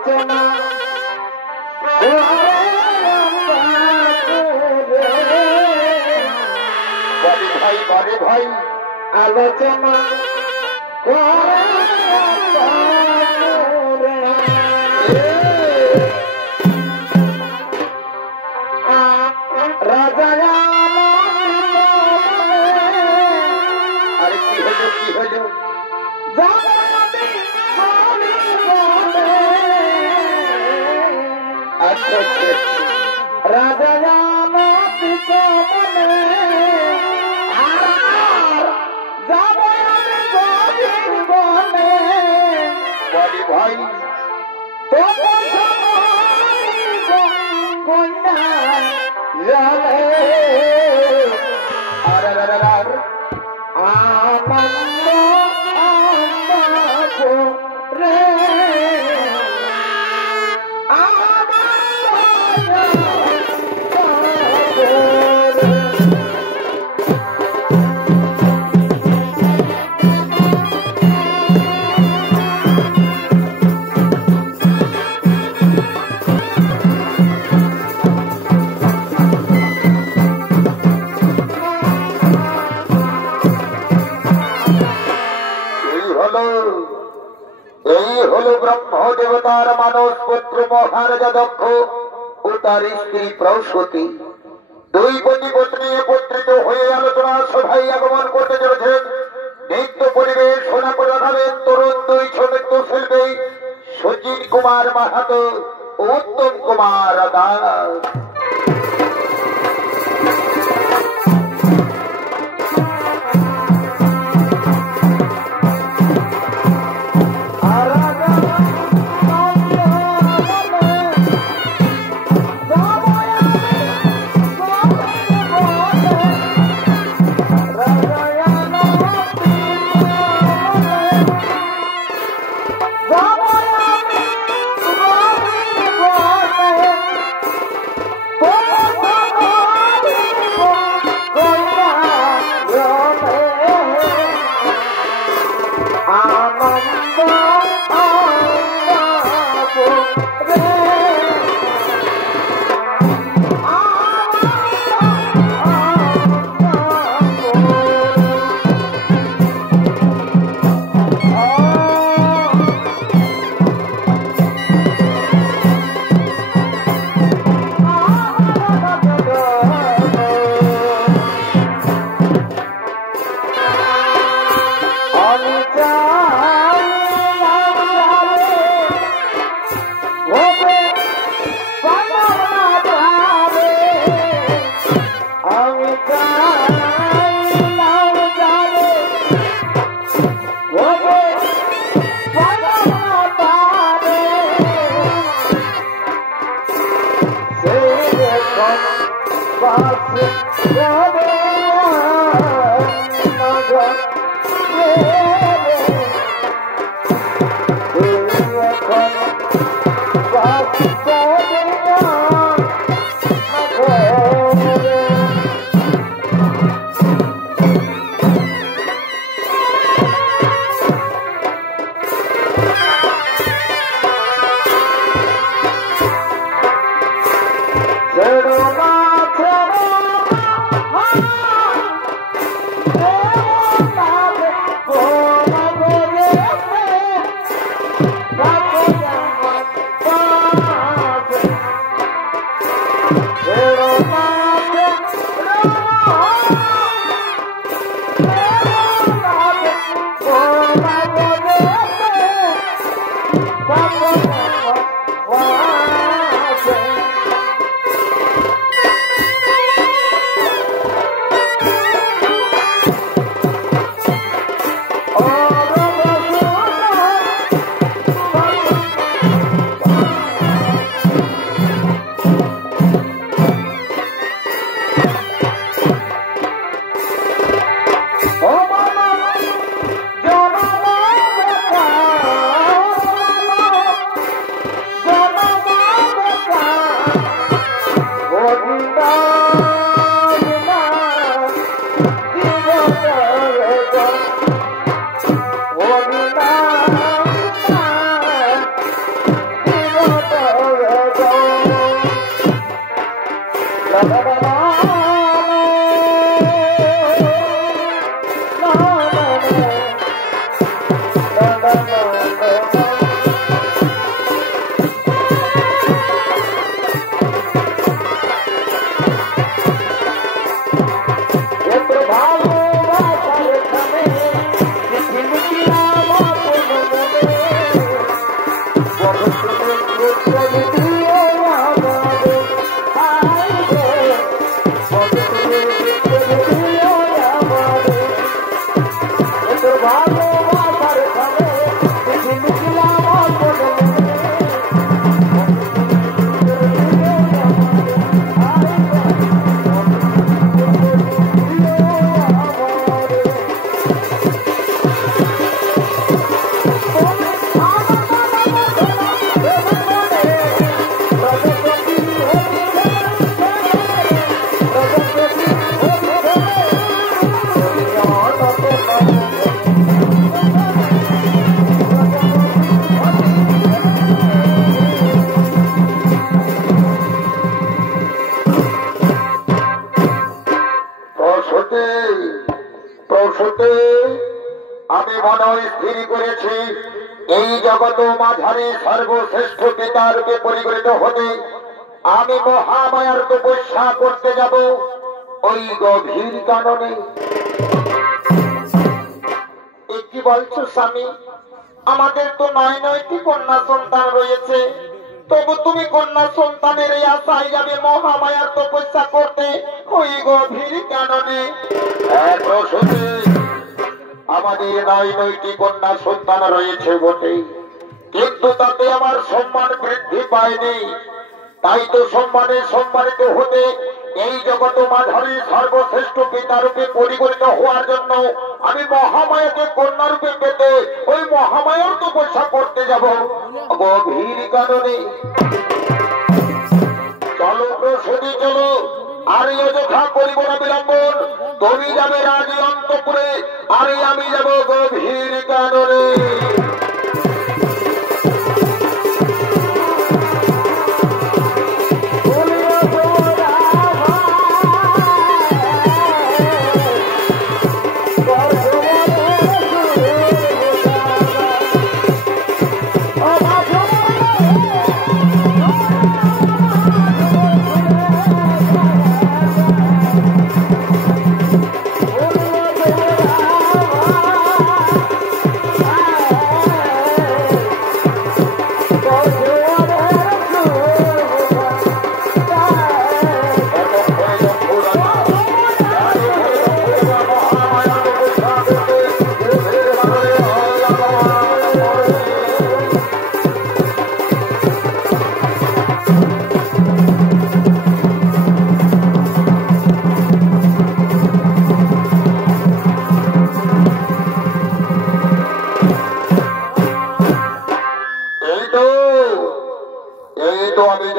আলোচনা বড় ভাই আলোচনা রাজা আরে কি হলো কি হলো আচ্ছা আচ্ছা রাজা বড় ভাই এই হলো ব্রহ্ম দেবতার মানস পুত্র মহারাজা দক্ষ ও তার স্ত্রী প্রসূতি। দুই পতিপত্নী নিয়ে একত্রিত হয়ে আলোচনা সভায় আগমন করতে চলেছেন। নৃত্য পরিবেশ শোনা করে দেখাবেন তরুণ দুই নৃত্য শিল্পী সুজিত কুমার মাহাতো ও উত্তম কুমার দাস। এই জগৎ মাঝারে সর্বশ্রেষ্ঠ পিতারূপে পরিগণিত হতে আমি মহামায়ার তপস্যা করতে যাব ওই গভীর কাননে। কি বলছো স্বামী? আমাদের তো 9টি কন্যা সন্তান রয়েছে, তবু তুমি কন্যা সন্তানের এই আশায় যাবে মহামায়ার তপস্যা করতে ওই গভীর কাননে? আমাদের 9টি কন্যা সন্তান রয়েছে বটে, কিন্তু তাতে আমার সম্মান বৃদ্ধি পায়নি। তাই তো সম্মানিত হতে এই জগৎ মাঝারি সর্বশ্রেষ্ঠ পিতারূপে পরিগণিত হওয়ার জন্য আমি মহামায়াকে কন্যারূপে পেতে ওই মহামায়ার তপস্যা করতে যাব গভীর কাননে। চলো প্রসূতি চলো, আর অযথা করিব না বিলম্বন। তুমি যাবে রাজি অন্তপুরে, আর আমি যাব গভীর কাননে।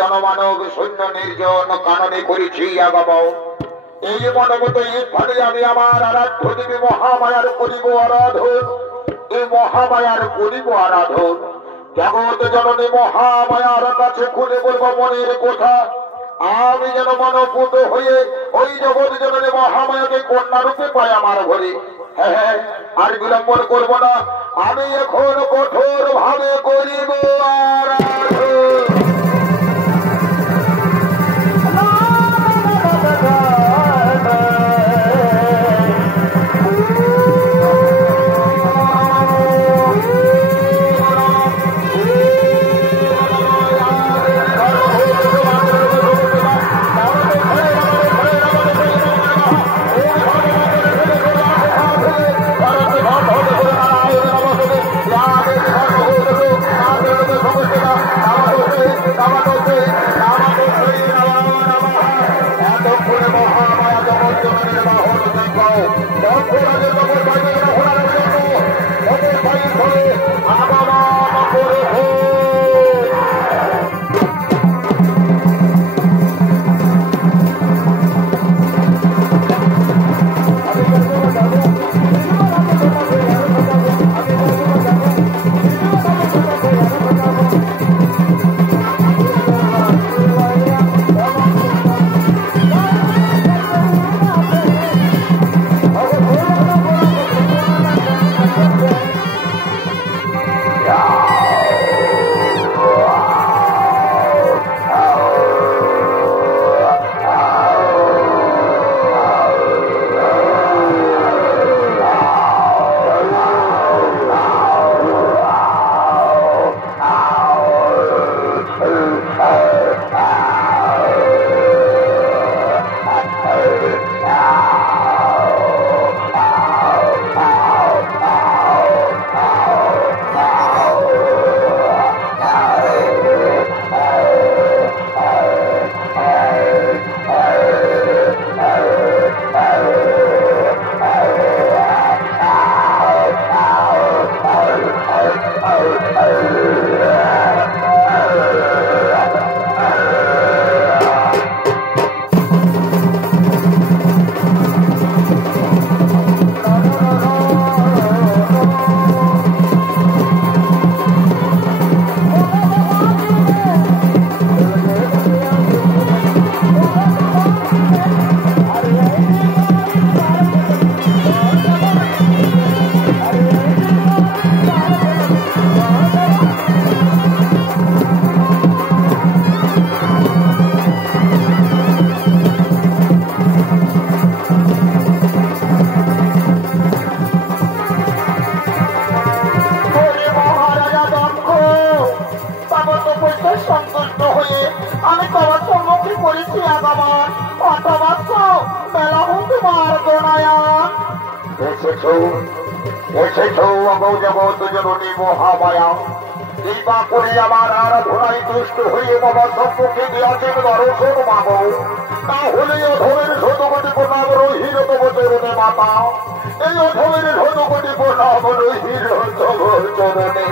জনমানব শূন্য নির্জন কাননে করেছি আগমন। এই মনমত এখানে আমি আমার আরাধ্য দেবী মহামায়ার করিব আরাধন। এই মহামায়ার করিব আরাধন। জগৎ জননী মহামায়ার কাছে খুলে বলবো মনের কথা। আমি যেন মনপুত হয়ে ওই জগৎ জননী মহামায়াকে কন্যা রূপে পাই আমার ঘরে। হ্যাঁ, আর বিলম্বন করবো না। আমি এখন কঠোর ভাবে করিব আরাধন। করেছি আগমন অথবাস বেলা তোমার দোনায়ান এসেছো এসেছো অগৌ জগৎ জননী মহামায়া কৃপা করে আমার আরাধনায় তুষ্ট হয়ে বাবা সম্মুখে দিয়াছেন দর্শন মাগো তাহলে অধমের শতকোটি প্রণাম রহিল তব চরণে মাতা এই অধমের শতকোটি প্রণাম রহিল তব চরণে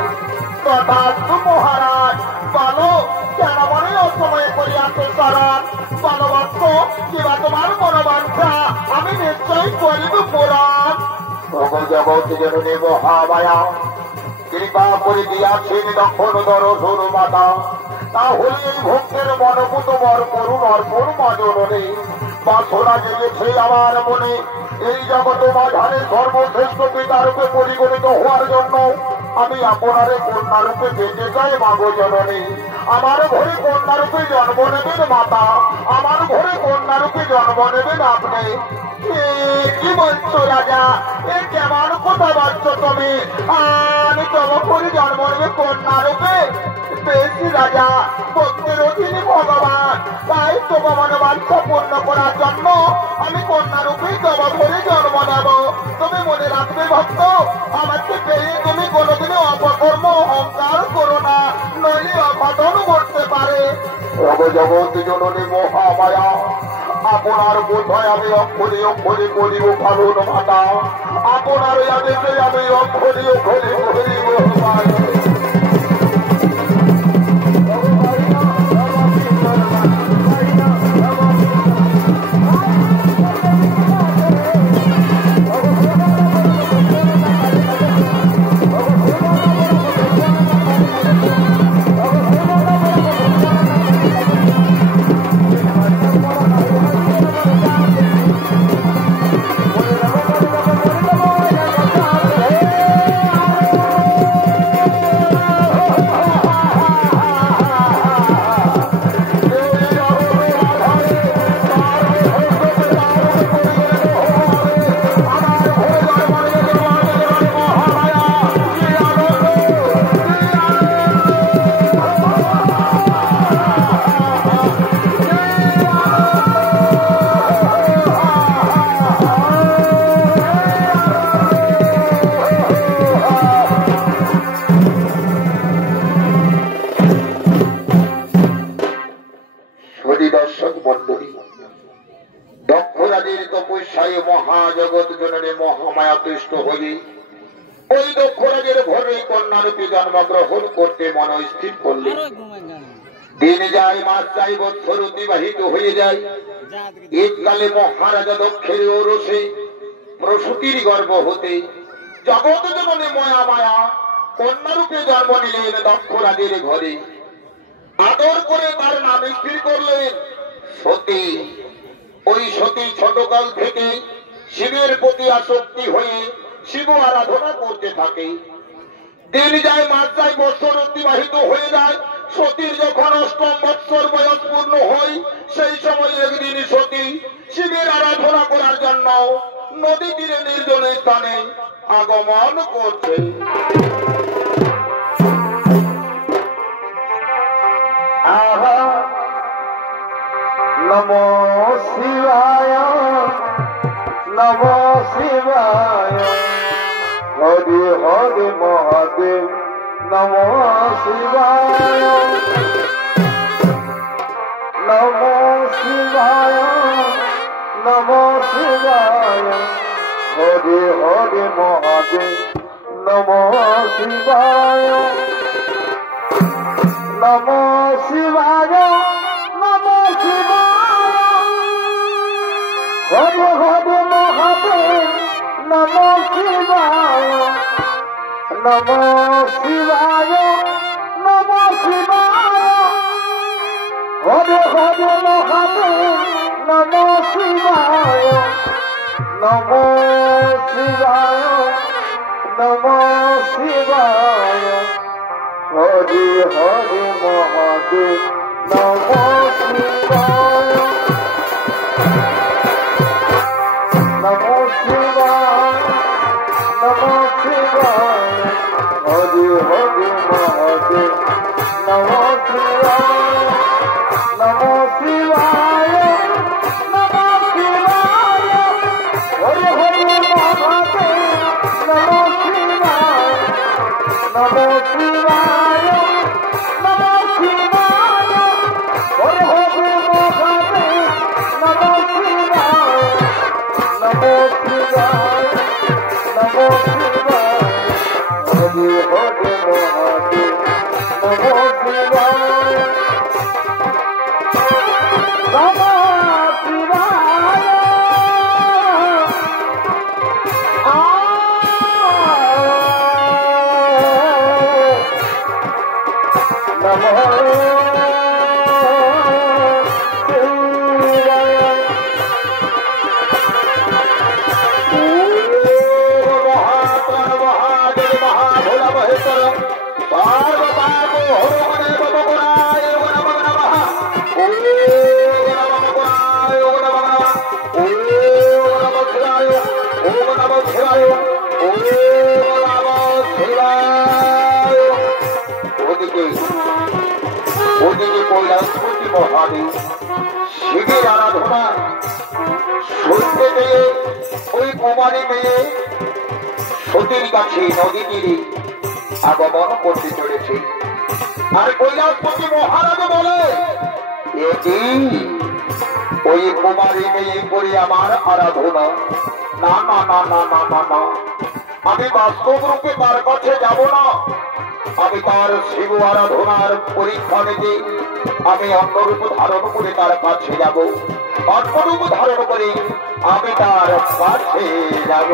তথাস্তু মহারাজ বলো কেন মনে অসময়ে করিয়াছে শরণ বলবৎস কিবা তোমার মনোবাঞ্ছা আমি নিশ্চয়ই করিব পূরণ অগৌ জগৎ জননী মহামায়া কৃপা করে দিয়াছেন দক্ষণ দর্শন মাতা তাহলে এই ভক্তের মনপুত বর করুন অর্পণ মজনে বাসনা জেগেছে আমার মনে এই জগৎ মাঝারে সর্বশ্রেষ্ঠ পিতারূপে পরিগণিত হওয়ার জন্য আমি আপনারে কন্যারূপে বেঁচে যাই মাগো জননী আমার ঘরে কন্যারূপে জন্ম নেবেন মাতা আমার ঘরে কন্যারূপে জন্ম নেবেন আপনি কি বলছো রাজা এ কেমন কথা বলছো তুমি আমি তবক্ষণে জন্ম নেবে কন্যা রূপে পেয়েছি রাজা ভক্তের অধীনে ভগবান তাই তোমার মনোবাঞ্ছা পূর্ণ করার জন্য আমি কন্যা রূপে তবক্ষণে জন্ম নেব তুমি মনে রাখবে ভক্ত আমাকে পেয়ে তুমি কোনোদিনও অপকর্ম অহংকার করো না নইলে অঘটন ঘটতে পারে জগৎ জননী মহামায়া আপনার বোধয় আমি অক্ষরে অক্ষরে করিব পালন মাতা আপনার আদেশে আমি অক্ষরে অক্ষরে করিব মহাজগৎ জননী মহামায়া তুষ্ট হয়ে ওই দক্ষরাজের ঘরে কন্যারূপী জন্মগ্রহণ করতে মন স্থির করলেন দিন যায় মাস যায় বৎসর অতিবাহিত হয়ে যায় এককালে মহারাজা দক্ষের ওরসে প্রসূতির গর্ভ হতে জগৎ জননী মহামায়া কন্যারূপে জন্ম নিলেন দক্ষরাজের ঘরে আদর করে তার নাম স্থির করলেন সতী ওই সতী ছোটকাল থেকে শিবের প্রতি আসক্তি হয়ে শিব আরাধনা করতে থাকে দিন যায় মাস যায় বৎসর অতিবাহিত হয়ে যায় সতীর যখন অষ্টম বৎসর বয়স পূর্ণ হয় সেই সময় একদিন সতী শিবের আরাধনা করার জন্য নদী তীরে নির্জন স্থানে আগমন করছে নমো শিবায় নমো শিবায় হরি হরি মহাদেব নমো শিবায় নমো শিবায় নমো শিবায় হরি হরি মহাদেব নমো শিবায় নমো শিবায় নমো শিবায় হরি হরি মহাদেব নমো শিবায় নমো শিবায় নমো শিবায় হরি হরি মহাদেব নমো শিবায় নমো শিবায় নমো শিবায় হরি হরি মহাদেব নমো শিবায় নমো শিবায় নমো শিবায় হরি হরি মহাদেব নমো শিবায় নমো শিবায় শিবের আরাধনা শুনতে পেয়ে ওই কুমারী মেয়ে সতীর কাছে নদী তীরে আগমন করতে চলেছে। আর কৈলাসপতি মহারাজ বলে, এটি ওই কুমারী মেয়ে করে আমার আরাধনা। না না না না না না না, আমি বাস্তব রূপে তার কাছে যাব না। আমি তার শিব আরাধনার পরীক্ষা নিতে আমি অন্যরূপ ধারণ করে তার কাছে যাব। অন্যরূপ ধারণ করে আমি তার কাছে যাব।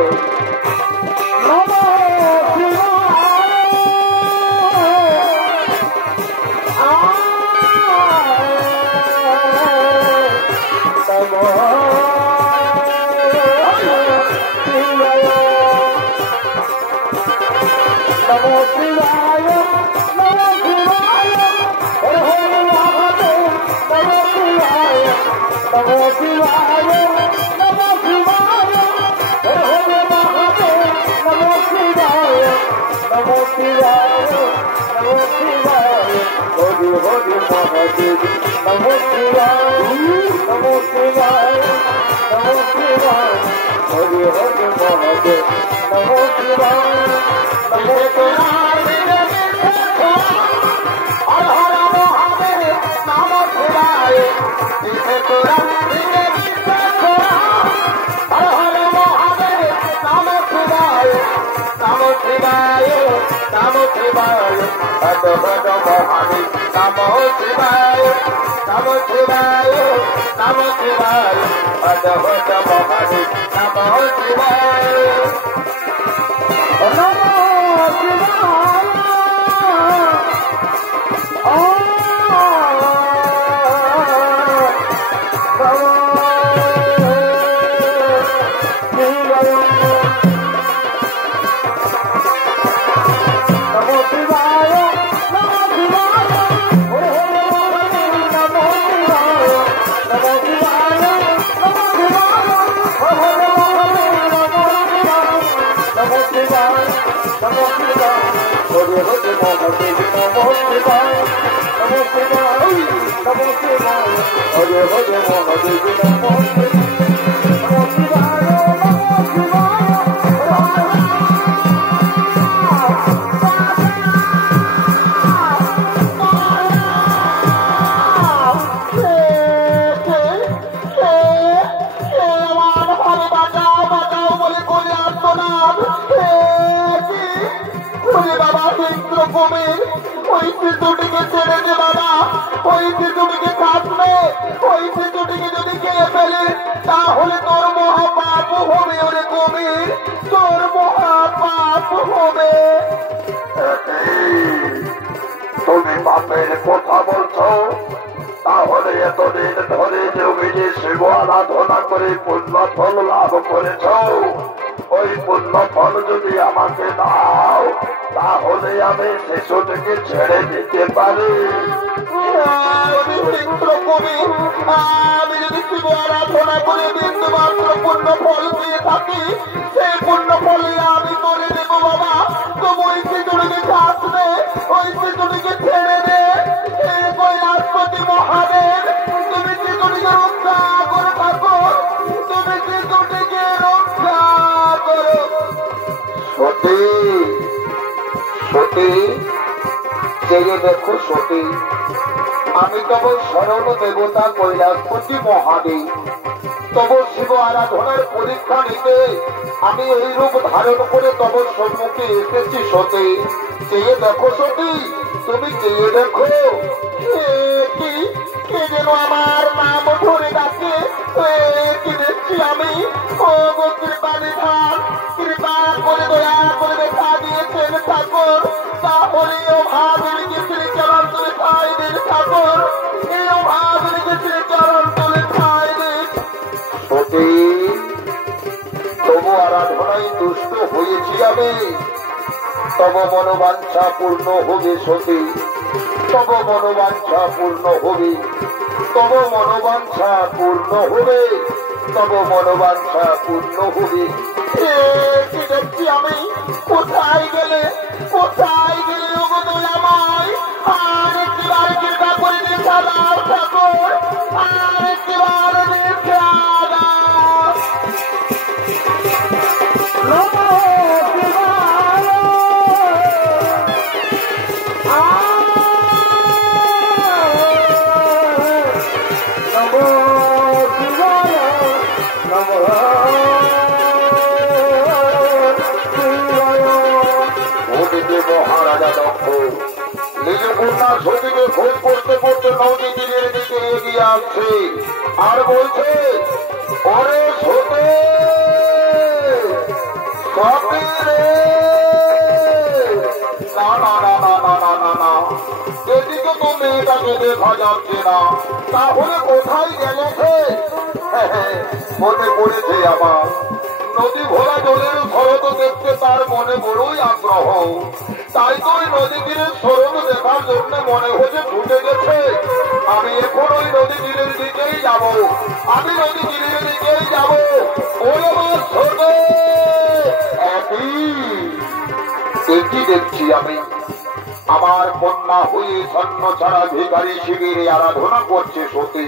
তুমি বাপের কথা বলছো, তাহলে এতদিন ধরে জমিনে শিব আরাধনা করে পুণ্য ফল লাভ করেছ, ওই পুণ্য ফল যদি আমাকে দাও তাহলে আমি শিশুটিকে ছেড়ে দিতে পারি। আমি যদি শিব আরাধনা করে বিন্দু মাত্র পুণ্য ফল দিয়ে থাকি, সেই পুণ্য ফলে আমি করে দেব বাবা। তো ওই শিশুটিকে আসবে, ওই শিশুটিকে ছেড়ে দে। কৈলাসপতি মহাদেব, তুমি শিশুটিকে রক্ষা করে থাকো, তুমি শিশুটিকে রক্ষা করো। সতী সতী চেয়ে দেখো সতী, আমি তব স্মরণ দেবতা কৈলাসপতি মহাদেব, তব শিব আরাধনার পরীক্ষা নিতে আমি এই রূপ ধারণ করে তব সম্মুখে এসেছি সতী। চেয়ে দেখো সতী, তুমি চেয়ে দেখো। কি কে যেন আমার নাম ধরে ডাকে, কি দেখছি আমি? ও গো কৃপা নিধান, কৃপা করে দয়া করে দেখা দিয়েছেন ঠাকুর, তাহলে ও ভাবিকে শ্রীচরণ তুলে ঠাই দিন ঠাকুর, এই ও ভাবিকে শ্রীচরণ তুলে ঠাই দিন। সতী তবু আরাধনায় তুষ্ট হয়েছি আমি, তব মনোবাঞ্ছা পূর্ণ হবে সতী, তব মনোবাঞ্ছা পূর্ণ হবে, তব মনোবাঞ্ছা পূর্ণ হবে, তব মনোবাঞ্ছা পূর্ণ হবে। কি দেখছি আমি? কোথায় গেলে, কোথায় গেলে ও গো দয়াময়? আর একটিবার কৃপা করে দেখা দাও ঠাকুর, আর একটিবার দেখা দাও। মহারাজা দক্ষ নিজ কন্যা সতীকে খোঁজ করতে করতে নদী তীরের দিকে এগিয়ে আসছে আর বলছে, ওরে সতী সতী রে। না না না না না না না না, এদিকে তো মেয়েটাকে দেখা যাচ্ছে না, তাহলে কোথায় গেল সে? মনে পড়েছে আমার, নদী ভরা জলের স্রোত দেখতে তার মনে বড়ই আগ্রহ, তাই তো ওই নদী তীরের স্রোত দেখার জন্য মনে হচ্ছে ছুটে গেছে। আমি এখন ওই নদী তীরের দিকেই যাব, আমি নদী তীরের দিকেই যাব। ওই আমার ছোট একই দেখছি আমি, আমার কন্যা হয়ে সৈন্য ছাড়া ভিখারি শিবিরে আরাধনা করছে সতী।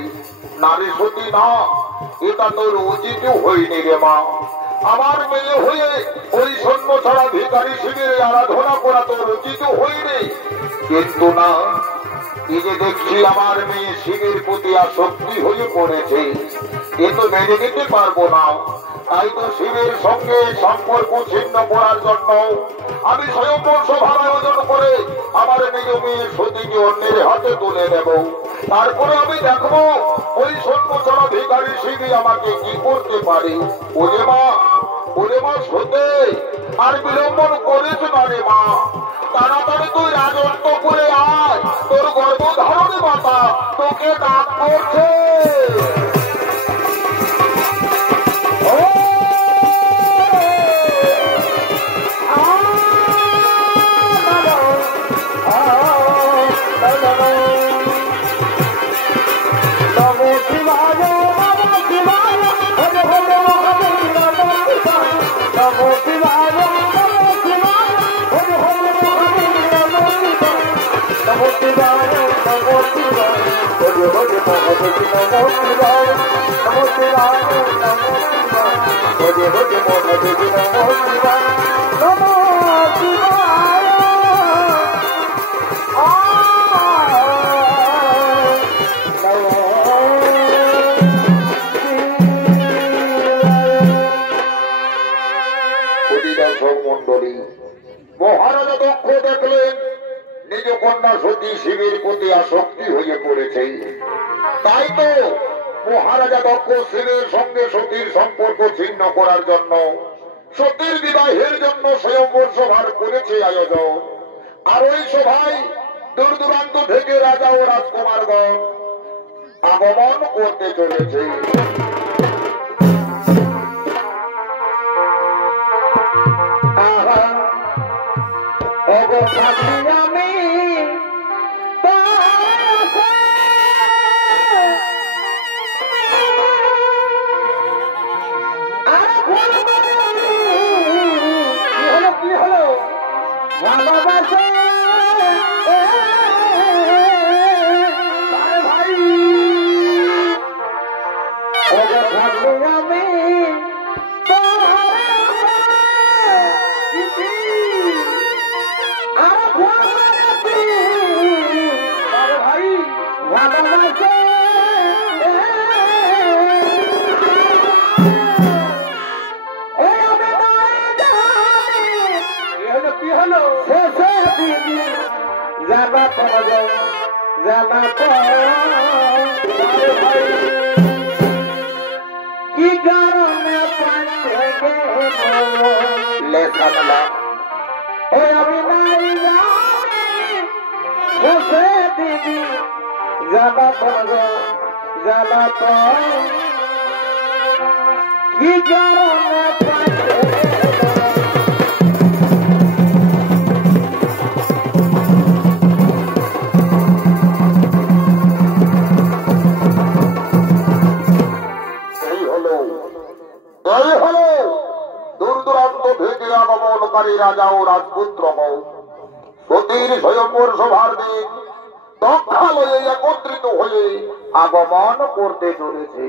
নারী সতী না, এটা তোর উচিত হয়নি রে মা। আমার মেয়ে হয়ে ওই সৈন্য ছাড়া ভিখারি শিবিরে আরাধনা করা তোর উচিত হয়নি। কিন্তু না, এই যে দেখছি আমার মেয়ে শিবের প্রতি আসক্তি হয়ে পড়েছে, এ তো মেনে নিতে পারবো না। তাই তো শিবের সঙ্গে সম্পর্ক ছিন্ন করার জন্য আমি স্বয়ংবর সভার আয়োজন করে আমার নিজ মেয়ে সতীকে অন্যের হাতে তুলে দেব। তারপরে আমি দেখবো ওই সৈন্য ছাড়া ভিখারি শিবই আমাকে কি করতে পারে। ওরে মা, ওরে মা সতী, আর বিলম্বন করিস না রে মা, তাড়াতাড়ি তুই রাজত্ব করে আয়, তোর গর্ভধারণী মাতা তোকে ডাক করছে। মহারাজা দক্ষ দেখলেন নিজ কন্যা সতী শিবের প্রতি আসক্তি হয়ে পড়েছে, তাই তো মহারাজা দক্ষ শিবের সঙ্গে সতীর সম্পর্ক ছিন্ন করার জন্য, সতীর বিবাহের জন্য স্বয়ংবর সভার করেছে আয়োজন। আর ওই সভায় দূর দূরান্ত থেকে রাজা ও রাজকুমারগণ আগমন করতে চলেছে। আমি কি হলো ভালোবাসা ভাই, ও কি কারণে লেখালা ওই আমি নারী বসে দিদি জানা তো কি কারণে রাজা ও রাজপুত্র সতীর স্বয়ম্বর সভার দিন দক্ষালয়ে একত্রিত হয়ে আগমন করতে চলেছে।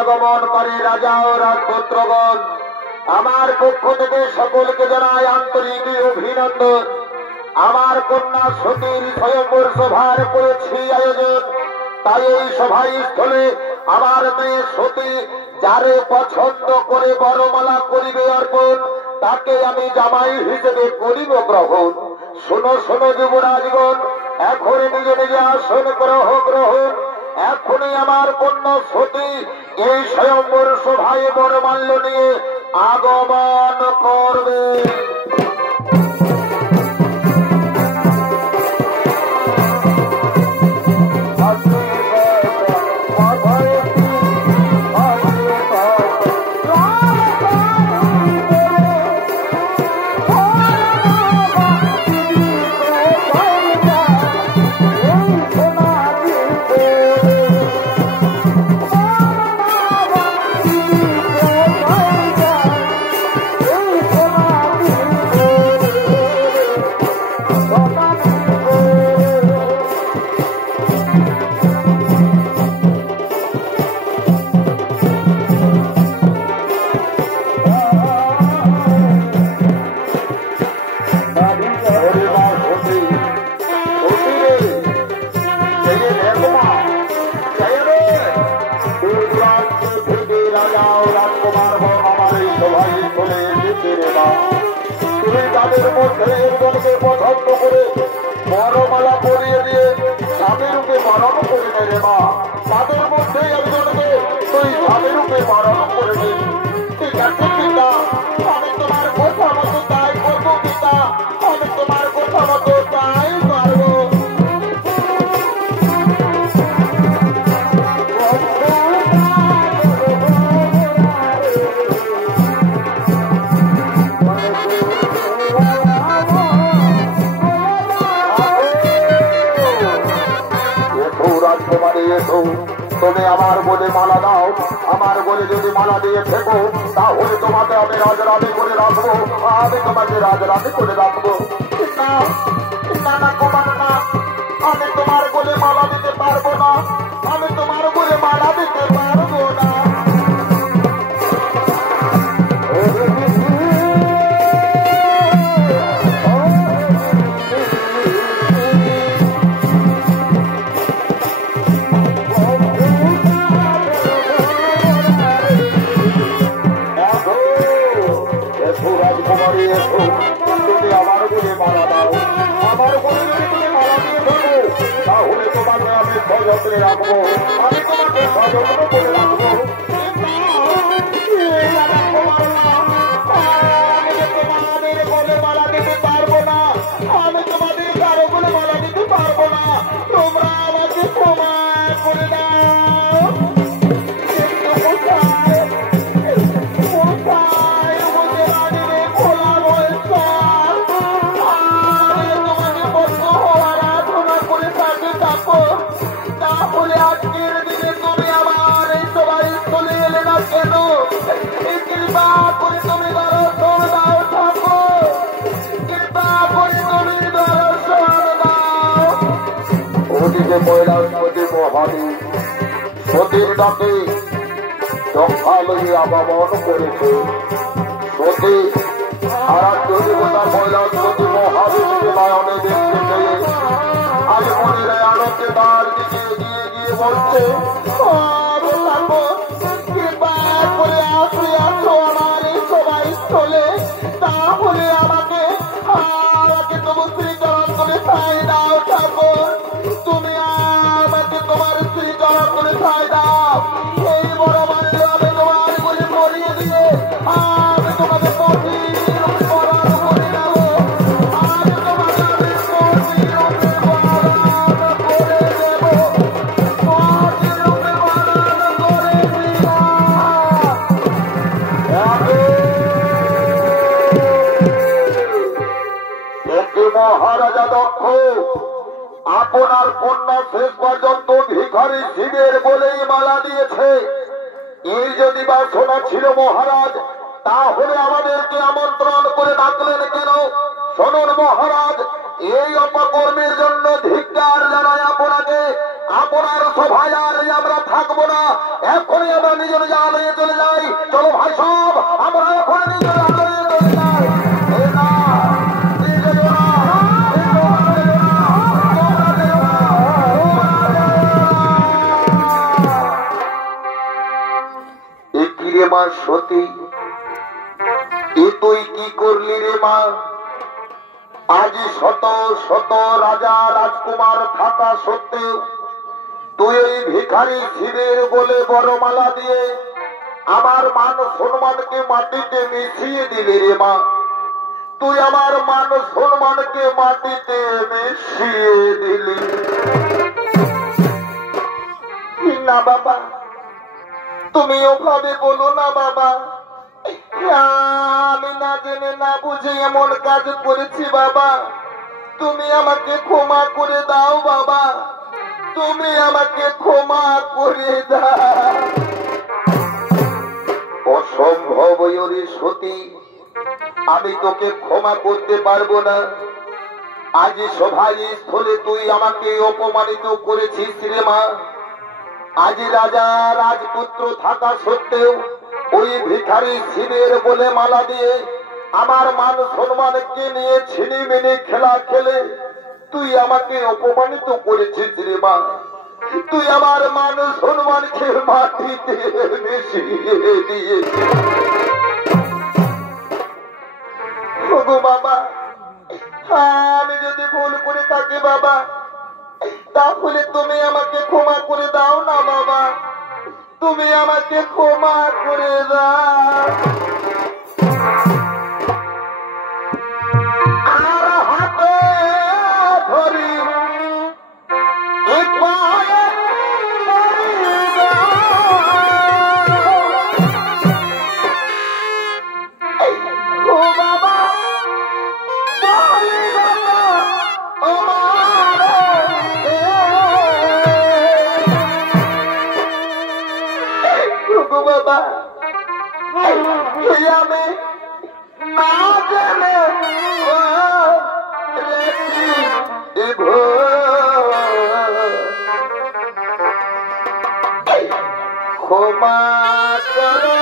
আগমনকারী রাজা ও রাজপুত্রগণ, আমার পক্ষ থেকে সকলকে জানাই আন্তরিক অভিনন্দন। আমার কন্যা সতীর স্বয়ম্বর সভার করেছি আয়োজন, তাই এই সভাস্থলে আমার মেয়ে সতী যারে পছন্দ করে বরমালা করিবে অর্পণ, তাকে আমি জামাই হিসেবে করিব গ্রহণ। শোনো শোনো যুবরাজগণ, এখন নিজে নিজে আসন গ্রহণ। এখনই আমার কন্যা সতী এই স্বয়ম্বর সভায় বরমাল্য নিয়ে আগমন করবে। তুমি তাদের মধ্যে একজনকে পছন্দ করে বড়মালা পরিয়ে দিয়ে স্বামী রূপে বরণ করে নেবে মা। তাদের মধ্যে একজনকে তুই স্বামী রূপে বরণ করে নে। ঠিক আছে পিতা, আমি তোমার কথা মতো তাই করবো পিতা, আমি তোমার কথা মতো তাই পারবো। তুমি আমার বলে মালা দাও, আমার বলে যদি মালা দিয়ে থেকো তাহলে তোমাকে আমি রাজরানি করে রাখবো, আমি তোমাকে রাজরানি করে রাখবো। না কুমার না, আমি তোমার বলে মালা দিতে পারবো না, আমি তোমার বলে মালা দিতে পারবো না। তুমি আমার বলে মালা দাও, আমার বলে যদি তুমি মালা দিয়ে থাকো তাহলে তোমাকে আমি সযত্নে রাখবো, আমি তোমাকে সযত্ন করে রাখবো। বলে মালা দিতে পারবো না, আমি তোমাদের কারো বলে মালা দিতে পারবো না, তোমরা আমাকে ক্ষমা করে দাও। তাহলে আজকের দিনে তুমি আমার এই সবাই চলে এলে না কেন? কৃপা করে তুমি দর্শন দাও ঠাকুর, কৃপা করে তুমি দর্শন দাও। ওদিকে কৈলাসপতি মহাদেব সতীর ডাকে সংখ্যা লইয়া আগমন করেছে। সতী আরাধ্য দেবতা কৈলাসপতি মহাদেবকে নয়নে দেখতে পেয়ে আজ মনের আনন্দে তার দিকে এগিয়ে গিয়ে বলছে, কৃপা করে আসো আমার এই সবাই চলে, তাহলে আমাকে তবু শ্রীচরণ করে ছাই দাও ঠাকুর, তুমি আমাকে তোমার শ্রীচরণ করে ছাই দাও। এই বড় মানে আমি তোমার বলে মরিয়ে দিয়ে আমি তোমাকে বরণ করে নেব, আমি তোমাকে মহারাজা দক্ষ আপনার কন্যা শেষ পর্যন্ত ভিখারি শিবের বলেই মালা দিয়েছে। এই যদি বা শোনা ছিল মহারাজ, তাহলে আমাদেরকে আমন্ত্রণ করে ডাকলেন কেন? শোনুন মহারাজ, এই অপকর্মের জন্য ধিক্কার জানাই আপনাকে। আপনার সভায় আর আমরা থাকবো না, এখনই আমরা নিজ নিজ আলয়ে চলে যাই। চলো ভাই সব, আমরা এখন নিজ আলয়ে চলে যাই। রে মা সতী, এ তুই কি করলি রে মা? আজ শত শত রাজা রাজকুমার থাকা সত্ত্বেও তুই এই ভিখারি শিবের বলে বড়মালা দিয়ে আমার মান সম্মানকে মাটিতে মিশিয়ে দিলি রে মা। তুই আমার মান সম্মানকে মাটিতে মিশিয়ে দিলি। না বাবা, তুমি ওভাবে বলো না বাবা, আমি না জেনে না বুঝে এমন কাজ করেছি বাবা, তুমি আমাকে ক্ষমা করে দাও বাবা, তুমি আমাকে ক্ষমা করে দাও। অসম্ভব ওরে সতী, আমি তোকে ক্ষমা করতে পারবো না। আজ সভায় স্থলে তুই আমাকে অপমানিত করেছিস রে মা। আজ রাজা রাজপুত্র থাকা সত্ত্বেও ওই ভিখারি শিবের বলে মালা দিয়ে আমার মান সম্মানকে নিয়ে ছিনিমিনি খেলা খেলে তুই আমাকে অপমানিত করেছিস রে মা। তুই আমার মান সম্মানকে মাটিতে মিশিয়ে দিয়ে বাবা, আমি যদি ভুল করে থাকি বাবা, তাহলে তুমি আমাকে ক্ষমা করে দাও না বাবা, তুমি আমাকে ক্ষমা করে দাও। আর হাতে ধরি বাবা, আমি না জানে ক্ষমা করো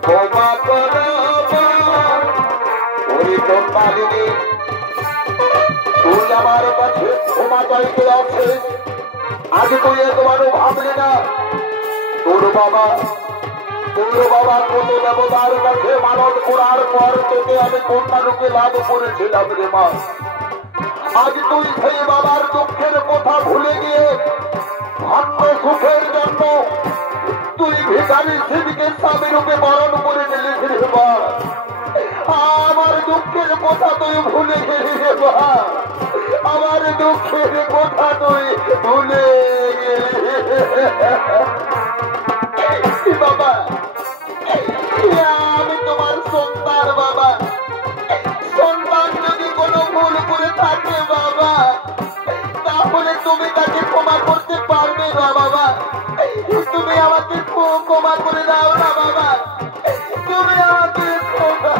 ক্ষমা করো তুই আমার কাছে ক্ষমা চাইতে আসছিস, আজ তুই একবারও ভাবলি না তোর বাবা কত দেবতার কাছে মানত করার পর তোকে আমি কন্যা রূপে লাভ করেছিলাম রে মা। আজ তুই সেই বাবার দুঃখের কথা ভুলে গিয়ে ভাগ্য সুখের জন্য তুই ভিখারি শিবকে স্বামী রূপে বরণ করে নিলিস রে মা। আমার দুঃখের কথা তুই ভুলে গেলি রে মা, আমার দুঃখের কথা তুই ভুলে গেলি বাবা। আমি তোমার সন্তান বাবা, সন্তান যদি কোনো ভুল করে থাকে বাবা, তাহলে তুমি তাকে ক্ষমা করতে পারবে না বাবা। তুমি আমাকে ক্ষমা করে দাও না বাবা, তুমি আমাকে ক্ষমা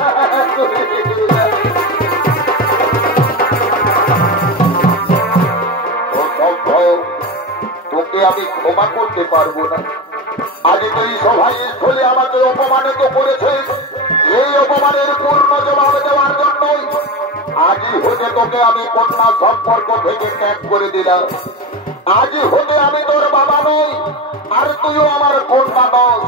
করে দাও। তোকে আমি ক্ষমা করতে পারবো না। আজ তুই সভায় স্থলে আমাকে অপমানিত করেছিস, এই অপমানের পূর্ণ জবাব দেওয়ার জন্যই আজই হতে তোকে আমি কন্যা সম্পর্ক থেকে ত্যাগ করে দিলাম। আজই হতে আমি তোর বাবা নই, আর তুইও আমার কন্যা নস।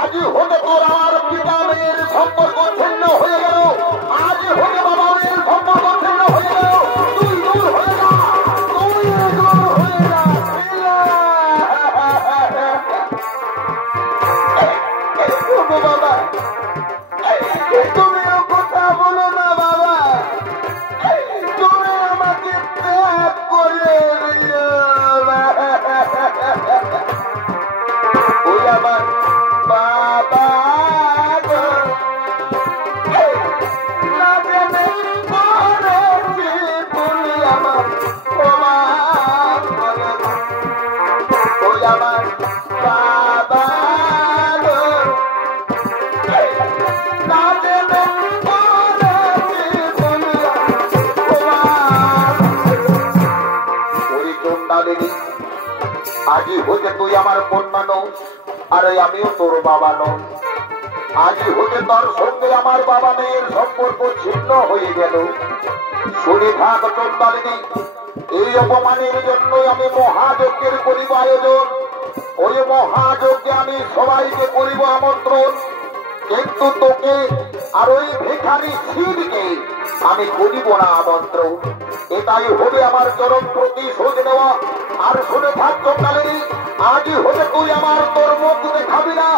আজই হতে তোর আমার পিতা মেয়ের সম্পর্ক ছিন্ন হয়ে গেল, আজই হতে বাবা মেয়ের সম্পর্ক ছিন্ন হয়ে গেল। তুই দূর হয়ে যা, তুই দূর হয়ে যা। বাবা, তুমিও কথা বলো না বাবা, তুমি আমাকে ত্যাগ করে দিও। ওই আমার বাবা না জেনে করেছি তুমি আমার ক্ষমা করো। ওই আমার বাবা আজই হতে তুই আমার কন্যা নস, আর আমিও তোর বাবা নই। আজই হতে তোর সঙ্গে আমার বাবা মেয়ের সম্পর্ক ছিন্ন হয়ে গেল। শুনে থাক চন্দালিনী, এই অপমানের জন্য আমি মহাযজ্ঞের করিব আয়োজন। ওই মহাযজ্ঞে আমি সবাইকে করিব আমন্ত্রণ, কিন্তু তোকে আর ওই ভিখারি শিবকে আমি করিব না আমন্ত্রণ। এটাই হবে আমার চরম প্রতিশোধ নেওয়া। আর শুনে থাক চন্দালিনী, আজই হতে তুই আমার তোর মুখ দেখাবি না,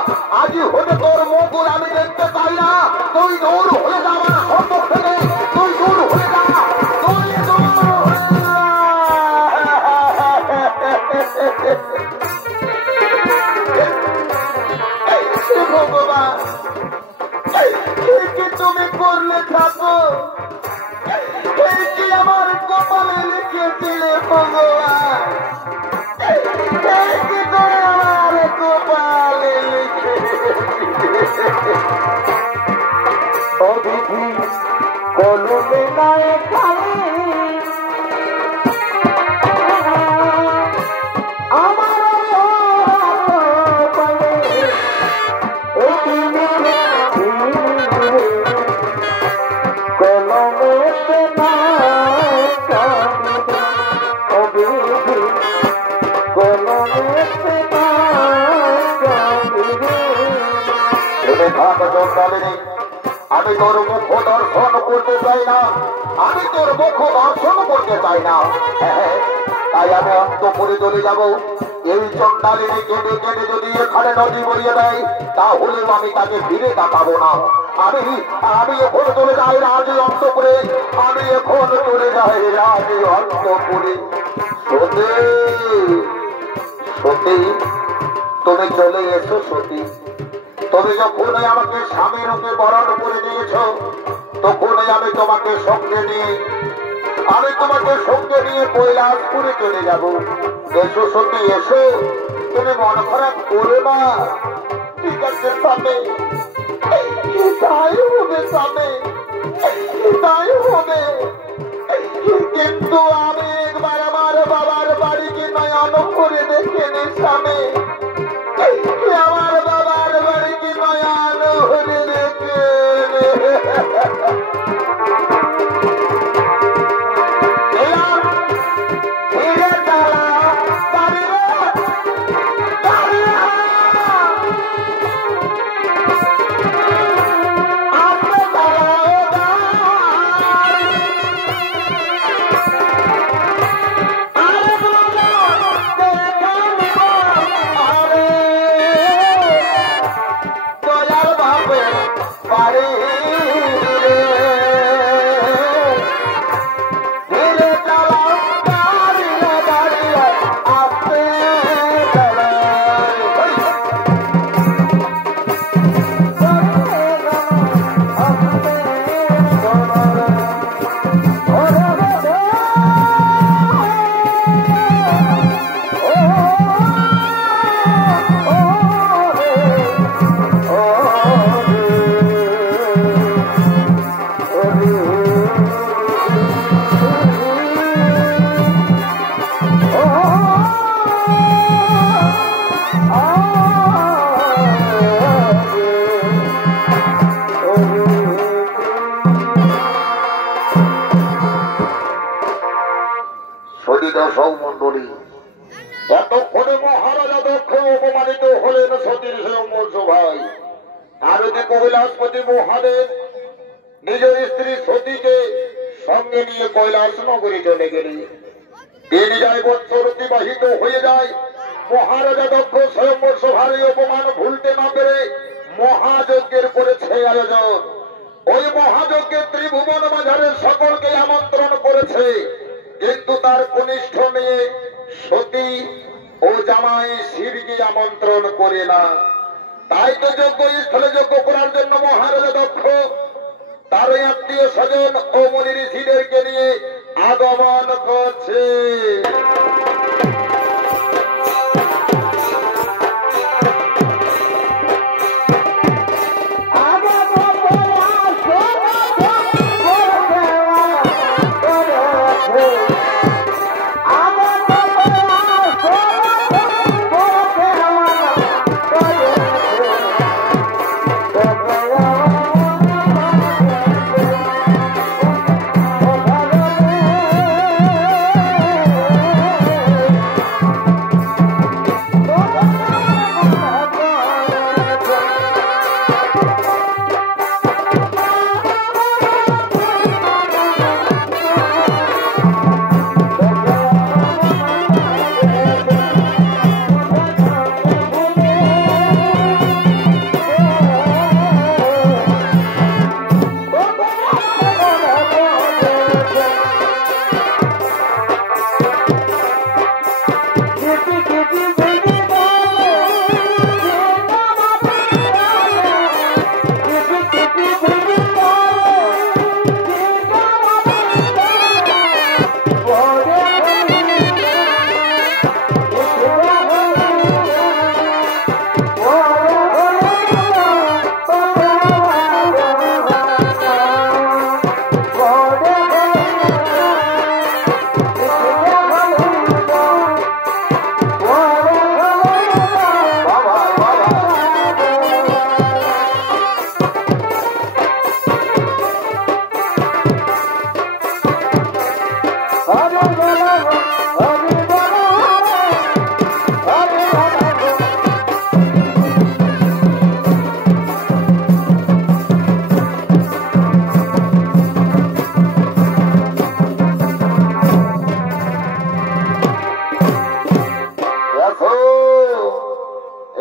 আজই হতে তোর মুখ আমি দেখতে চাই না। তুই দূর হয়ে যা আমার সম্মুখ থেকে, তুই দূর হয়ে যা, তুই দূর হয়ে যা। ভগবান, কি তুমি করলে থাকো, এই কি আমার কপালে লিখেছে থাক চন্দ্রালিনী, আমি তোর মুখ দর্শন করতে চাই না, আমি তোর মুখ দর্শন করতে চাই না। হ্যাঁ, তাই আমি অন্তপুরে চলে যাব। এই চন্দ্রালিনী কেঁদে কেঁদে যদি এখানে নদী বইয়ে দেয়, তাহলেও আমি তাকে ফিরে তাকাবো না। আমি এখন চলে যাই রাজ অন্তপুরে, আমি এখন চলে যাই রাজ অন্তপুরে। সতী, সতী, তুমি চলে এসো সতী। তুমি যখনই আমাকে স্বামী রূপে বরণ করে দিয়েছ, তখনই আমি তোমাকে সঙ্গে নিয়ে কৈলাসপুরে চলে যাব। এসো সতী এসো, তুমি মন খারাপ করো না। ঠিক আছে স্বামী, তাই হবে স্বামী, তাই হবে। কিন্তু আমি একবার আমার বাবার বাড়িকে নয়ন করে দেখেনি স্বামী, আমার বাবার বাড়িকে নয়ন করে দেখে। এতক্ষণে মহারাজা দক্ষ অপমানিত হলেন সতীর সৌমর্য ভাই। আর যে কৈলাসপতি মহাদেব নিজ স্ত্রী সতীকে সঙ্গে নিয়ে কৈলাস নগরী চলে গেলেন। দিন যায়, বৎসর অতিবাহিত হয়ে যায়। মহারাজা দক্ষ স্বয়ম্বর সভার অপমান ভুলতে না পেরে মহাযজ্ঞের করেছে আয়োজন। ওই মহাযজ্ঞে ত্রিভুবন বাজারের সকলকে আমন্ত্রণ করেছে, কিন্তু তার কনিষ্ঠ মেয়ে সতী ও জামাই শিবকে আমন্ত্রণ করে না। তাই তো যজ্ঞ স্থলে যজ্ঞ করার জন্য মহারাজা দক্ষ তার আত্মীয় স্বজন ও মুনি ঋষিদেরকে নিয়ে আগমন করছে। Oh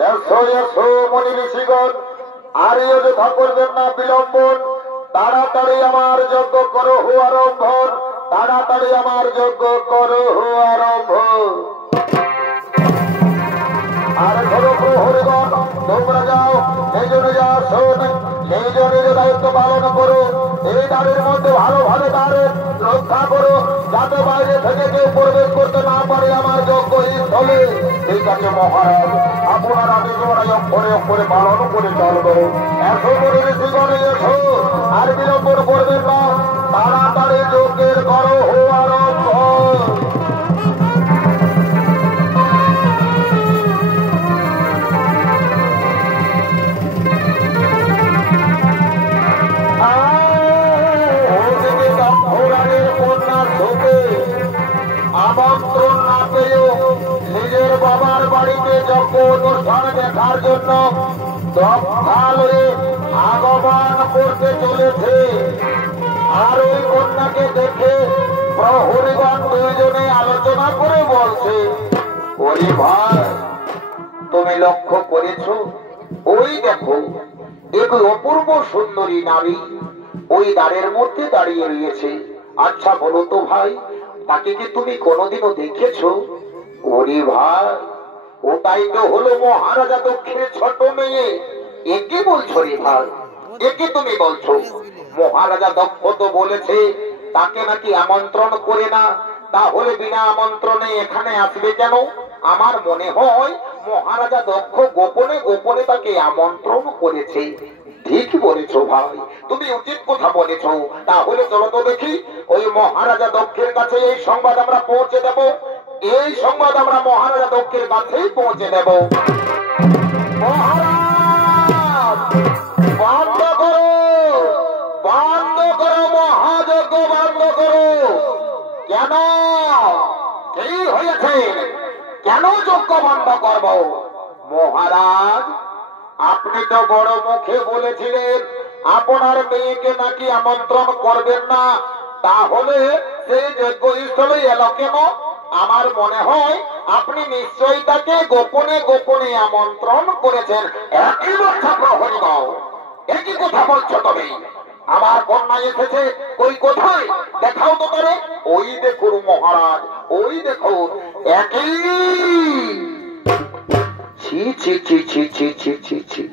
এসো এসো মনি ঋষিগণ, আর যথা করবেন না বিলম্বন, তাড়াতাড়ি আমার যজ্ঞ করো হো আরম্ভ, তাড়াতাড়ি আমার যজ্ঞ করো হো আরম্ভ। আর ধরো প্রহরীগণ, তোমরা যাও নিজ নিজ আসন, নিজ নিজ দায়িত্ব পালন করো। এই দ্বারের মধ্যে ভালো ভালো দ্বারের রক্ষা করো, যাতে বাইরে থেকে কেউ প্রবেশ করতে না পারে আমার যজ্ঞ স্থলে। ঠিক আছে মহারাজ, আপনার আদেশ অক্ষরে অক্ষরে পালন করে চলবো। এসো করে ঋষিগণ এসো, আর বিলম্বন করবেন না, তাড়াতাড়ি যজ্ঞের করো হো আরম্ভ। আমন্ত্রণ না পেয়েও নিজের বাবার বাড়িতে যজ্ঞ অনুষ্ঠান দেখার জন্য দক্ষালয়ে আগমন করতে চলেছে। আর ওই কন্যাকে দেখে প্রহরীগণ দুইজনে আলোচনা করে বলছে, ওরে ভাই, তুমি লক্ষ্য করেছো? ওই দেখো এক অপূর্ব সুন্দরী নারী ওই দ্বারের মধ্যে দাঁড়িয়ে রয়েছে। আচ্ছা বলো তো ভাই, তাকে কি তুমি কোনোদিনও দেখেছো? ওরে ভাই, ওটাই তো হলো মহারাজা দক্ষের ছোট মেয়ে। একে বলছো রে ভাই? একে তুমি বলছো? মহারাজা দক্ষ তো বলেছে তাকে নাকি আমন্ত্রণ করে না, তাহলে বিনা আমন্ত্রণে এখানে আসবে কেন? আমার মনে হয় মহারাজা দক্ষ গোপনে গোপনে তাকে আমন্ত্রণ করেছে। ঠিক বলেছো ভাই, তুমি উচিত কথা বলেছো। তাহলে চলো তো দেখি, ওই মহারাজা দক্ষের কাছে এই সংবাদ আমরা পৌঁছে দেব। এই সংবাদ আমরা মহারাজা দক্ষের কাছেই পৌঁছে দেব। মহারাজ, বন্ধ করো, বন্ধ করো, মহাযজ্ঞ বন্ধ করো। কেন? কি হয়েছে? কেন যজ্ঞ বন্ধ করব? মহারাজ, আপনি তো বড় মুখে বলেছিলেন আপনার মেয়েকে নাকি আমন্ত্রণ করবেন না, তাহলে সেই যজ্ঞস্থলে এলো কেন? আমার মনে হয় আপনি নিশ্চয়ই তাকে গোপনে গোপনে আমন্ত্রণ করেছেন। একই বলছো প্রহরীগণ, একই কথা বলছো তুমি। আমার কন্যা এসেছে, ওই কোথায় দেখাও তো করে। ওই দেখুন মহারাজ, ওই দেখুন। একই ছি ছি ছি ছি ছি ছি ছি ছি,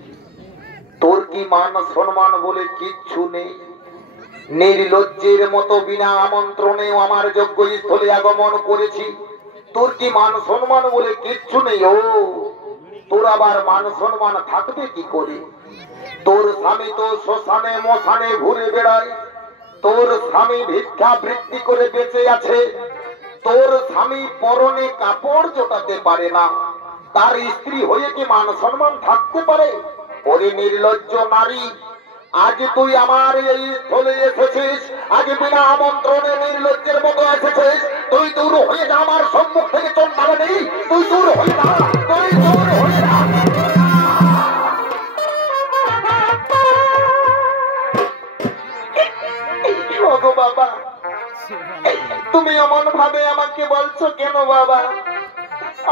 তোর কি মান সম্মান বলে কিচ্ছু নেই? নির্লজ্জের মতো বিনা আমন্ত্রণেও আমার যজ্ঞস্থলে আগমন করেছি। তোর কি মান সম্মান বলে কিচ্ছু নেই? ও, তোর আবার মান সম্মান থাকবে কি করে? তোর স্বামী তো শ্মশানে মশানে ঘুরে বেড়ায়, তোর স্বামী ভিক্ষা বৃত্তি করে বেঁচে আছে, তোর স্বামী পরনে কাপড় জোটাতে পারে না, তার স্ত্রী হয়ে কি মান সম্মান থাকতে পারে? ওরে নির্লজ্জ নারী, আজ তুই আমার এই স্থলে এসেছিস, আজ বিনা আমন্ত্রণে নির্লজ্জের মতো এসেছিস। তুই দূর হয়ে যা আমার সম্মুখ থেকে, চন্দ্রে নেই, তুই দূর হয়ে যা, তুই দূর হয়ে যা। বাবা, তুমি এমন ভাবে আমাকে বলছো কেন বাবা?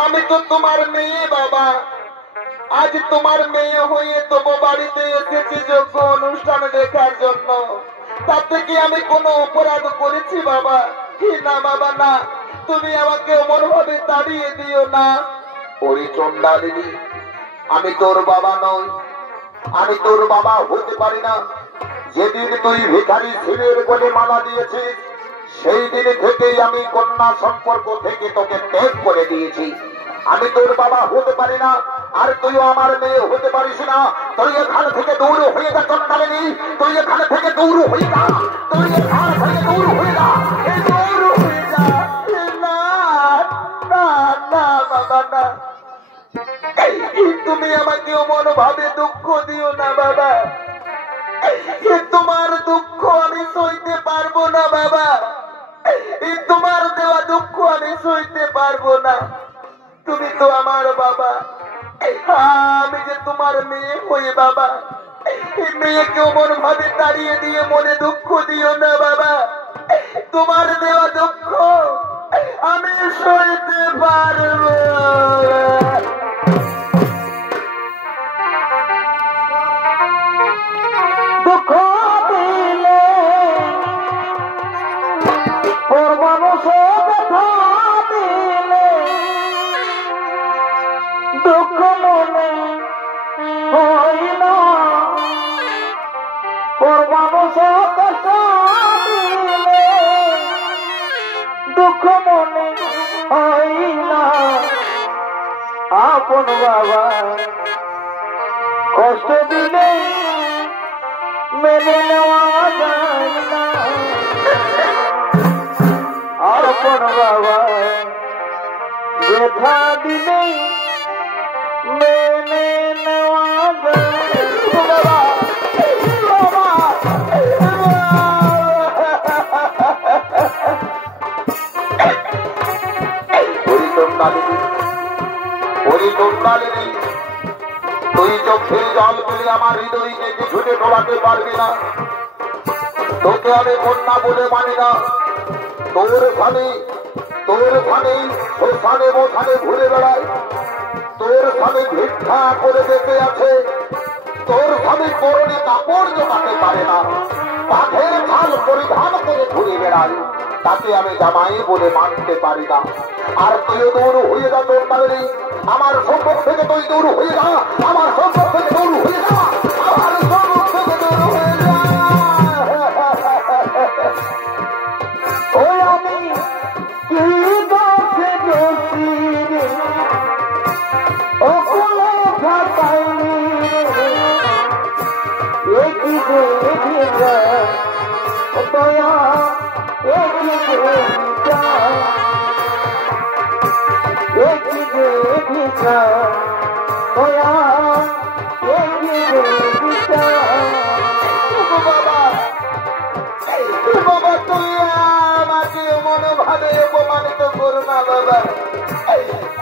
আমি তো তোমার মেয়ে বাবা। আজ তোমার মেয়ে হয়ে তবু বাড়িতে এসেছি যজ্ঞ অনুষ্ঠান দেখার জন্য। তাতে কি আমি কোনো অপরাধ করেছি বাবা? না বাবা, না, তুমি আমাকে এমন ভাবে তাড়িয়ে দিও না। ওরে চন্ডালিনী, আমি তোর বাবা নই, আমি তোর বাবা হতে পারি না। যেদিন তুই ভিখারি ছেলের বলে মালা দিয়েছিস, সেই দিন থেকেই আমি কন্যা সম্পর্ক থেকে তোকে ত্যাগ করে দিয়েছি। আমি তোর বাবা হতে পারি না, আর তুইও আমার মেয়ে হতে পারিস না। তুই এখান থেকে দূর হয়ে যা চন্ডালিনী, তুই এখান থেকে দূর হয়ে যা, তুই এখান থেকে দূর হয়ে যা, দূর হয়ে যা। না না না বাবা, না, তুমি আমাকে অমন ভাবে দুঃখ দিও না বাবা। তোমার দুঃখ আমি সইতে পারবো না বাবা, তোমার দেওয়া দুঃখ আমি সইতে পারবো না। তুমি তো আমার বাবা, আমি যে তোমার মেয়ে হয়ে বাবা, মেয়েকে অমন ভাবে তাড়িয়ে দিয়ে মনে দুঃখ দিও না বাবা। তোমার দেওয়া দুঃখ আমি সইতে পারবো। দুঃখ মনে হয় না মানুষ কষ্ট দিলে দুঃখ মনে হয় না আপন বাবা কষ্ট দিলে মেনে নেওয়া যায় না আপন বাবা ব্যথা দিলে মেনে নেওয়া যায় বাবা তুই চোখের জল পেলে আমার হৃদয়কে কিছুতে ঢোলাতে পারবি না তোকে আমি কন্যা বলে মানি না তোর স্বামী শ্মশানে মশানে ঘুরে বেড়ায় তোর স্বামী ভিক্ষা করে বেঁচে আছে তোর স্বামী পরনে কাপড় জোটাতে পারে না কাঠের ঝাল পরিধান করে ঘুরে বেড়ায় তাকে আমি জামাই বলে মানতে পারি না আর তুইও দূর হয়ে যা তোর কারণে আমার সম্পর্ক থেকে তুই দূর হয়ে যা আমার সম্পর্ক থেকে দূর হয়ে যা আমার সম্পর্ক থেকে দূর হয়ে যা ওই আমি কি দোষে দোষী রে ও কোনো ভাতাইনি একই দয়া একই বাবা তুই আমাকে মনোভাবে অপমানিত করো না বাবা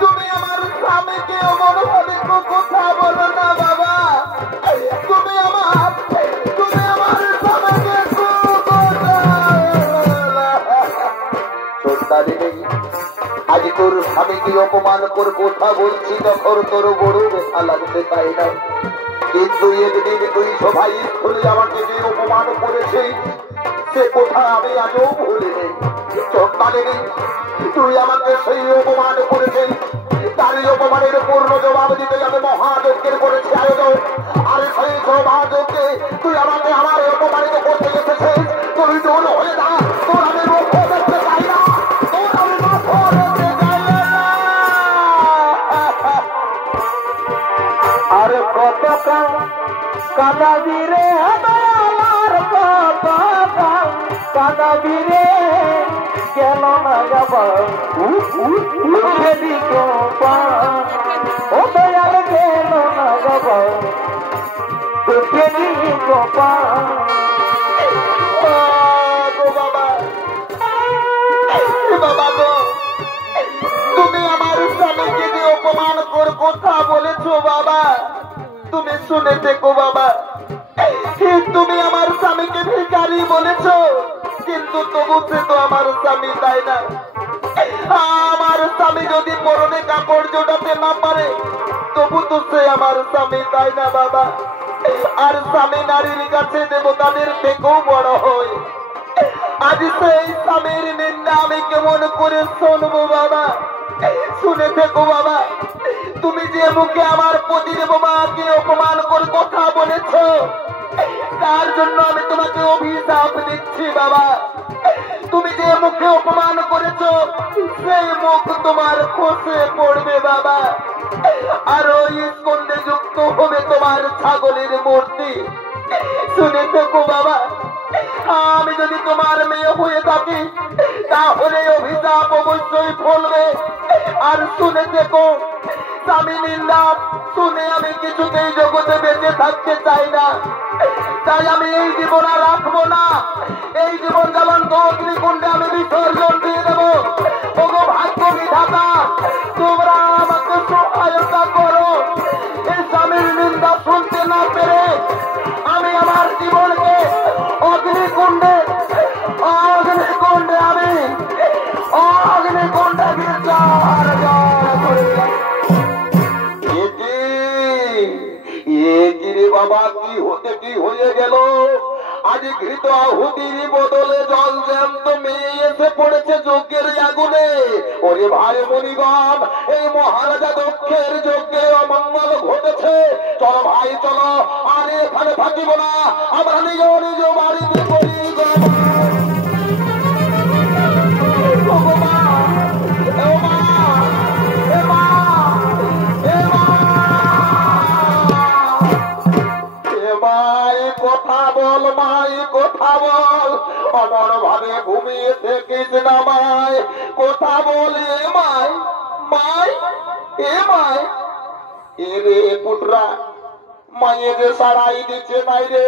তুমি আমার স্বামীকে মনোভাবে কথা বলো না বাবা তুমি আমার স্বামীকে আজ তোর স্বামীকে অপমান করে কথা বলছি তখন তোর বড় ব্যথা লাগতে তাই না কিন্তু একদিন তুই সবাই স্থলে আমাকে যে অপমান করেছে সে কথা আমি আজও ভুলিনি চোখালিনি তুই আমাকে সেই অপমান করেছিস তারই অপমানের পূর্ণ জবাব দিতে আমি মহাযজ্ঞের করেছি আয়োজন আর সেই সৌভাগ্যকে তুই আমাকে আমার অপমানিত করতে এসেছিস তুই দূর হয়ে যা তোর আমি মুখ দেখতে চাই না তোর আমি মাথা দেখতে চাই না আর কত কাঁদাবি রে আমার কাঁদাবি রে গেল না যাবা ও দয়াল গেল না যাবা বাবা বাবা গো তুমি আমার স্বামীকে যে অপমান কর কথা বলেছো বাবা তুমি শুনে দেখো বাবা তুমি আমার স্বামীকে ভিখারি বলেছো কিন্তু তবু সে তো আমার স্বামী তাই না আমার স্বামী যদি পরনে কাপড় জোটাতে না পারে তবু তো সে আমার স্বামী তাই না বাবা আর স্বামী নারীর কাছে দেবতাদের থেকেও বড় হয় আজ সেই স্বামীর নিন্দা আমি কেমন করে শুনবো বাবা শুনে থেকো বাবা তুমি যে মুখে আমার পতিদেব মাকে অপমান করে কথা বলেছ তার জন্য আমি তোমাকে অভিশাপ দিচ্ছি বাবা তুমি যে মুখে অপমান করেছ সেই মুখ তোমার খসে পড়বে বাবা আর ওই স্কন্ধে যুক্ত হবে তোমার ছাগলের মূর্তি শুনে থেকো বাবা আমি যদি তোমার মেয়ে হয়ে থাকি তাহলে অভিশাপ অবশ্যই ফলবে আর শুনে থেকো স্বামী নিন্দা শুনে আমি কিছুতেই জগতে বেঁচে থাকতে চাই না তাই আমি এই জীবন আর রাখবো না এই জীবন যেমন অগ্নিকুণ্ডে আমি বিসর্জন দিয়ে দেবো ওগো ভাগ্য বিধাতা তোমরা আমাকে সহায়তা করো এই স্বামীর নিন্দা শুনতে না পেরে আমি আমার জীবনকে অগ্নিকুণ্ডে আমি অগ্নিকুণ্ডে বিসর্জন করে বাবা কি হয়ে গেল আজ ঘৃত আহুতির বদলে জল জ্যান্ত মেয়ে এসে পড়েছে যজ্ঞের আগুনে ওরে ভাই মনিগণ এই মহারাজা দক্ষের যজ্ঞে মঙ্গল ঘটেছে। চলো ভাই চলো, আর এখানে থাকিব না, আমরা নিজ নিজ বাড়িতে করি গো মা। কথা বল মাই, কথা বল, অমর ভাবে ঘুমিয়ে থাকিস না মাই, কথা বল এ মাই, মাই এ মাই। এ রে পুটরা, মাইয়ে যে সারাই দিচ্ছে নাই রে।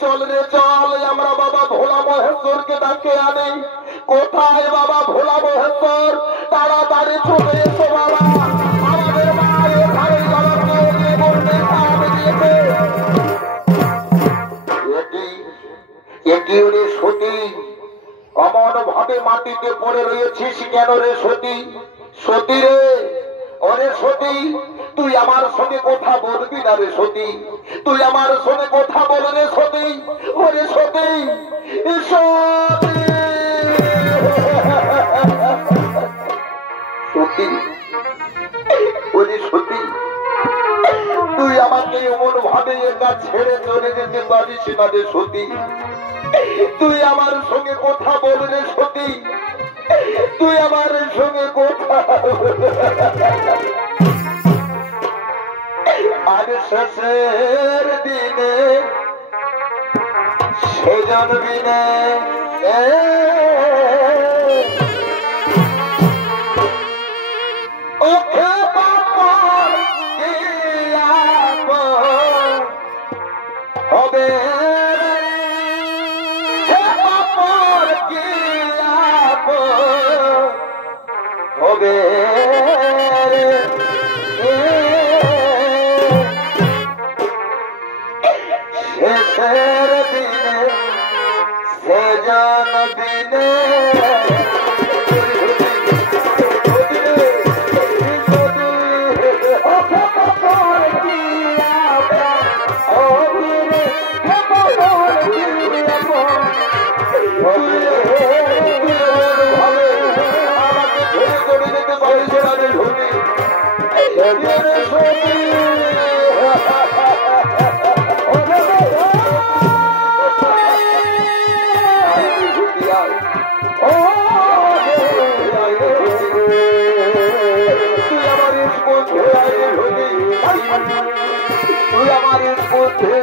চল রে চল, আমরা বাবা ভোলা মহেশ্বরকে ডাকে আনি। কোথায় বাবা ভোলা মহেশ্বর? তাড়াতাড়ি চলে এসো বাবা, আমাদের মায়ের ভাই গলাকে নিয়ে বলতে সাপ দিয়েছে। এটি রে সতী, অমন ভাবে মাটিতে পড়ে রয়েছিস কেন রে সতী? সতী রে, ওরে সতী, তুই আমার সঙ্গে কথা বলবি না রে সতী? তুই আমার সঙ্গে কথা বল রে সতী। ওরে সতী, সতী, ওরে সতী, তুই আমাকে এমন ভাবে একা ছেড়ে চলে যেতে পারিস না রে সতী। তুই আমার সঙ্গে কথা বল রে সতী, তুই আমার সঙ্গে কথা। আর শেষের দিনে সেজন বিনে ওকে হবে হবে শেষের দিনে সেজন দিনে তুই আমার মধ্যে